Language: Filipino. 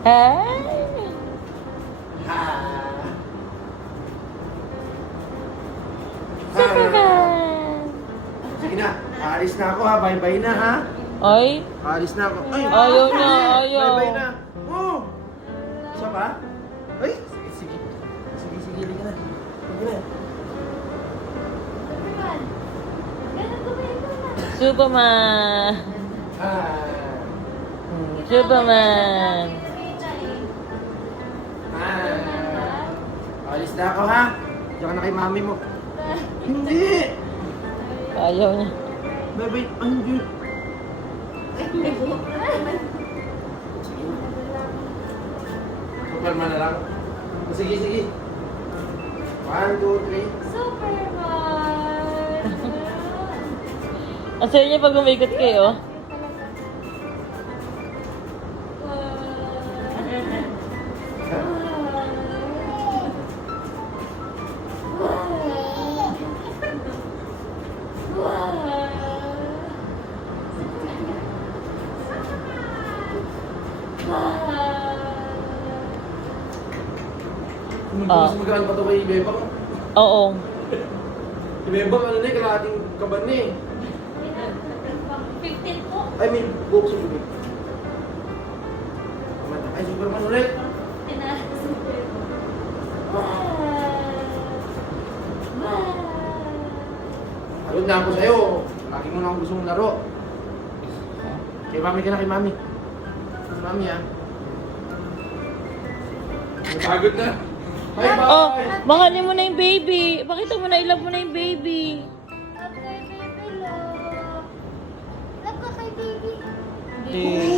Ay! Ha. Superman! Sige na, aalis na ako ha. Bye-bye na ha. Ay! Aalis na ako. Ay! Ayaw niya, ayaw. Bye-bye na. Oh! Isa pa? Ay! Sige, sige. Sige, sige. Halika na. Halika na. Superman! Ah. Superman! Ah. Alis na ako ha. Diyan ka na kay mami mo. Hindi! Ayaw niya. Bye-bye. Ay, hindi. Superman na lang. Sige, sige. 1, 2, 3. Superman! Ang saya niya pag umikot kayo. Mas magaan pa ito kay Bebang. Oo. Si Bebang ano na eh, kalahating kaban na eh. 15 po. Ay, may bukso ko eh. Ay, Superman ulit. Alod na ako sa'yo. Lagi mo na akong gusto mong laro. Kay mami ka na, kay mami. Kay mami ah. Napagod na. Bye-bye! Oh, mahalin mo na yung baby. Pakita mo na, ilove mo na yung baby. Love kay baby, love. Love ka kay baby. Di.